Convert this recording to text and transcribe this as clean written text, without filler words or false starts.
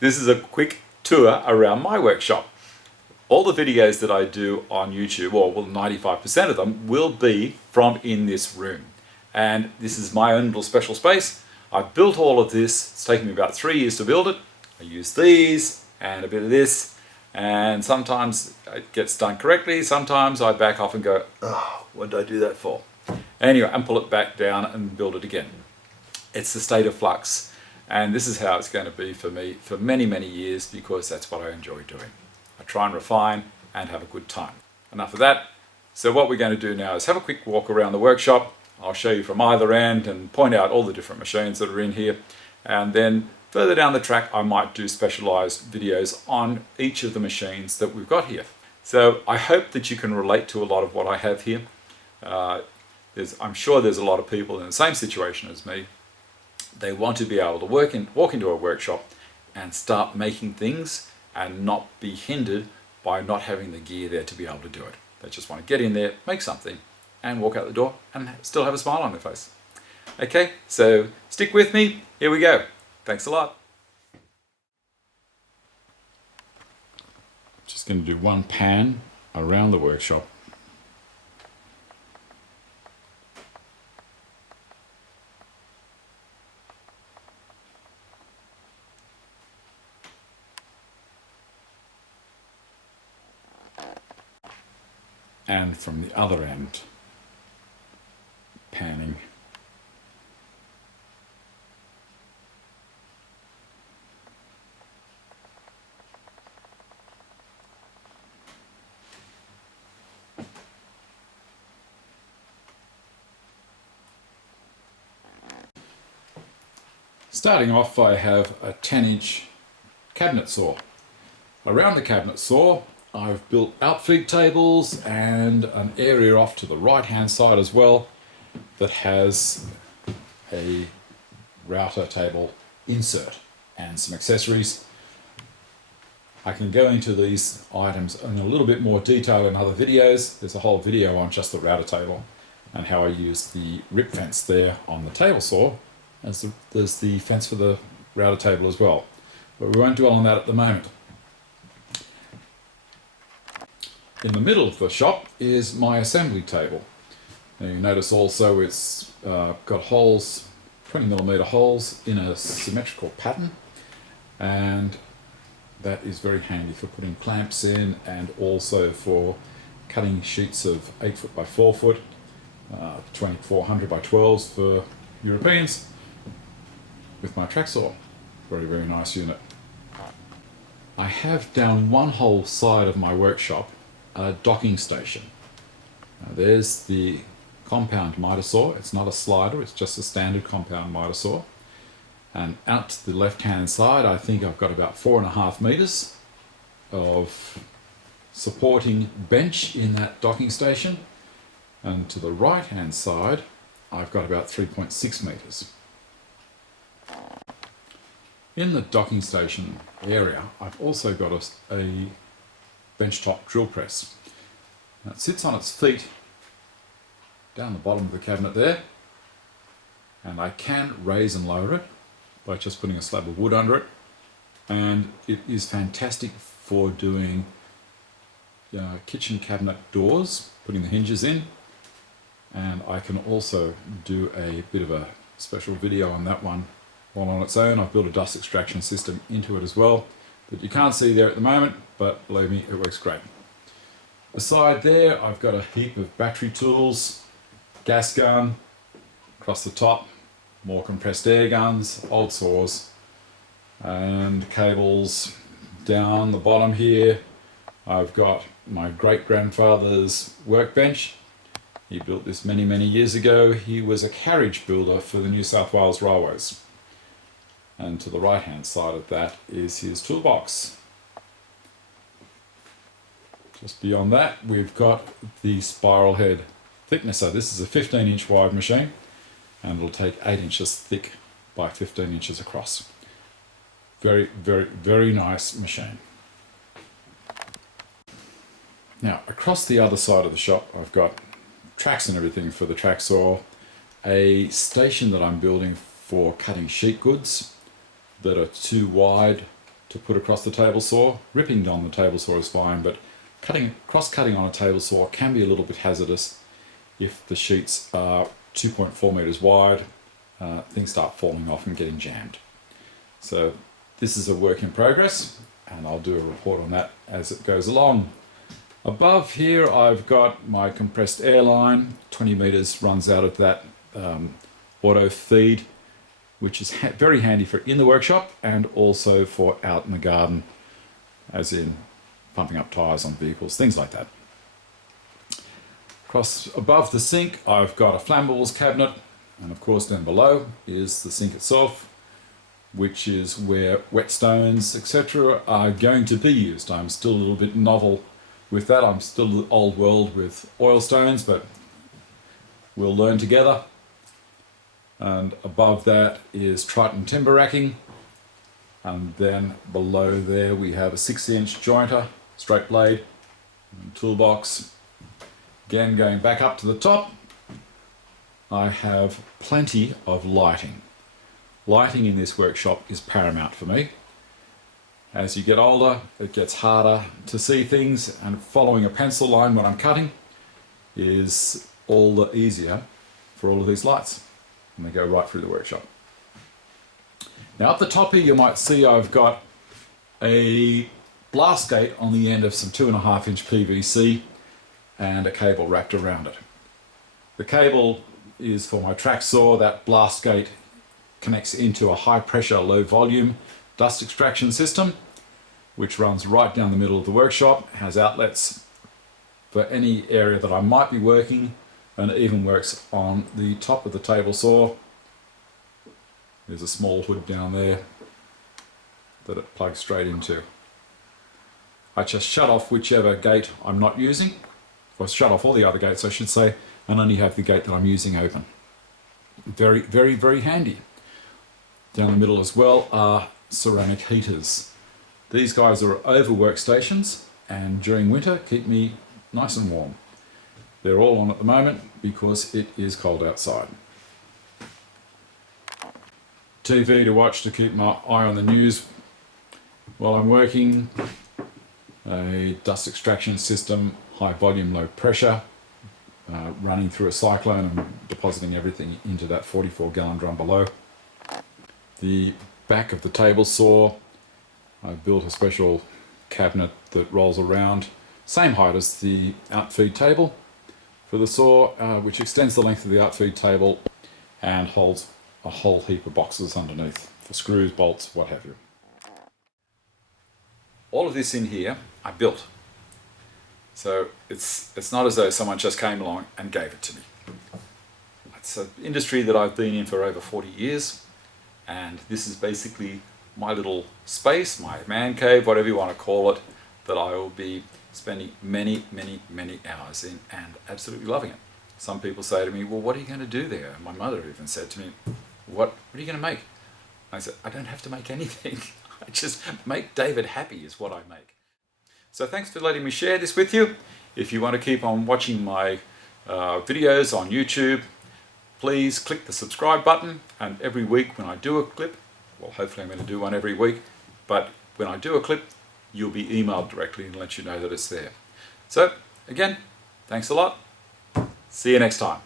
This is a quick tour around my workshop. All the videos that I do on YouTube, or well 95% of them, will be from in this room. And this is my own little special space. I built all of this. It's taken me about 3 years to build it. I use these and a bit of this, and sometimes it gets done correctly. Sometimes I back off and go, oh, what did I do that for? Anyway, and pull it back down and build it again. It's the state of flux. And this is how it's going to be for me for many, many years, because that's what I enjoy doing. I try and refine and have a good time. Enough of that. So what we're going to do now is have a quick walk around the workshop. I'll show you from either end and point out all the different machines that are in here. And then further down the track, I might do specialized videos on each of the machines that we've got here. So I hope that you can relate to a lot of what I have here. I'm sure there's a lot of people in the same situation as me. They want to be able to walk into a workshop and start making things and not be hindered by not having the gear there to be able to do it. They just want to get in there, make something, and walk out the door and still have a smile on their face. Okay, so stick with me. Here we go. Thanks a lot. Just going to do one pan around the workshop. And from the other end, panning. Starting off, I have a 10-inch cabinet saw. Around the cabinet saw, I've built outfeed tables and an area off to the right hand side as well that has a router table insert and some accessories. I can go into these items in a little bit more detail in other videos. There's a whole video on just the router table and how I use the rip fence there on the table saw. There's the fence for the router table as well, but we won't dwell on that at the moment. In the middle of the shop is my assembly table. Now you notice also it's got holes, 20mm holes in a symmetrical pattern, and that is very handy for putting clamps in and also for cutting sheets of 8 foot by 4 foot, 2400 by 12s for Europeans with my track saw. Very, very nice unit. I have down one whole side of my workshop a docking station. Now there's the compound miter saw. It's not a slider, it's just a standard compound miter saw. And out to the left hand side, I think I've got about 4.5 meters of supporting bench in that docking station. And to the right hand side, I've got about 3.6 meters. In the docking station area, I've also got a benchtop drill press. Now it sits on its feet down the bottom of the cabinet there, and I can raise and lower it by just putting a slab of wood under it, and it is fantastic for doing kitchen cabinet doors, putting the hinges in, and I can also do a bit of a special video on that one all on its own. I've built a dust extraction system into it as well that you can't see there at the moment, but believe me, it works great. Beside there, I've got a heap of battery tools, gas gun, across the top, more compressed air guns, old saws, and cables. Down the bottom here, I've got my great-grandfather's workbench. He built this many, many years ago. He was a carriage builder for the New South Wales Railways. And to the right hand side of that is his toolbox. Just beyond that, we've got the spiral head thicknesser. This is a 15-inch wide machine, and it'll take 8 inches thick by 15 inches across. Very, very, very nice machine. Now, across the other side of the shop, I've got tracks and everything for the track saw, a station that I'm building for cutting sheet goods that are too wide to put across the table saw. Ripping on the table saw is fine, but cross-cutting on a table saw can be a little bit hazardous if the sheets are 2.4 meters wide. Things start falling off and getting jammed. So this is a work in progress, and I'll do a report on that as it goes along. Above here I've got my compressed air line. 20 meters runs out of that auto feed, which is very handy for in the workshop and also for out in the garden, as in pumping up tyres on vehicles, things like that. Across above the sink I've got a flammables cabinet, and of course down below is the sink itself, which is where whetstones etc. are going to be used. I'm still a little bit novel with that. I'm still old world with oil stones, but we'll learn together. And above that is Triton timber racking, and then below there we have a 6-inch jointer, straight blade, and toolbox. Again, going back up to the top, I have plenty of lighting. Lighting in this workshop is paramount for me. As you get older, it gets harder to see things, and following a pencil line when I'm cutting is all the easier for all of these lights, and they go right through the workshop. Now up the top here you might see I've got a blast gate on the end of some 2.5-inch PVC and a cable wrapped around it. The cable is for my track saw. That blast gate connects into a high pressure, low volume dust extraction system, which runs right down the middle of the workshop, has outlets for any area that I might be working, and it even works on the top of the table saw. There's a small hood down there that it plugs straight into. I just shut off whichever gate I'm not using, or shut off all the other gates I should say, and only have the gate that I'm using open. Very, very, very handy. Down the middle as well are ceramic heaters. These guys are over workstations, and during winter keep me nice and warm. They're all on at the moment because it is cold outside. TV to watch to keep my eye on the news while I'm working. A dust extraction system, high volume, low pressure, running through a cyclone and depositing everything into that 44-gallon drum below. The back of the table saw, I've built a special cabinet that rolls around, same height as the outfeed table for the saw, which extends the length of the outfeed table and holds a whole heap of boxes underneath for screws, bolts, what have you. All of this in here I built. So it's not as though someone just came along and gave it to me. It's an industry that I've been in for over 40 years, and this is basically my little space, my man cave, whatever you want to call it, that I will be spending many, many, many hours in and absolutely loving it. Some people say to me, well, what are you going to do there? My mother even said to me, what are you going to make? I said, I don't have to make anything. I just make David happy is what I make. So thanks for letting me share this with you. If you want to keep on watching my videos on YouTube, please click the subscribe button, and every week when I do a clip, well, hopefully I'm going to do one every week, but when I do a clip, you'll be emailed directly and let you know that it's there. So again, thanks a lot. See you next time.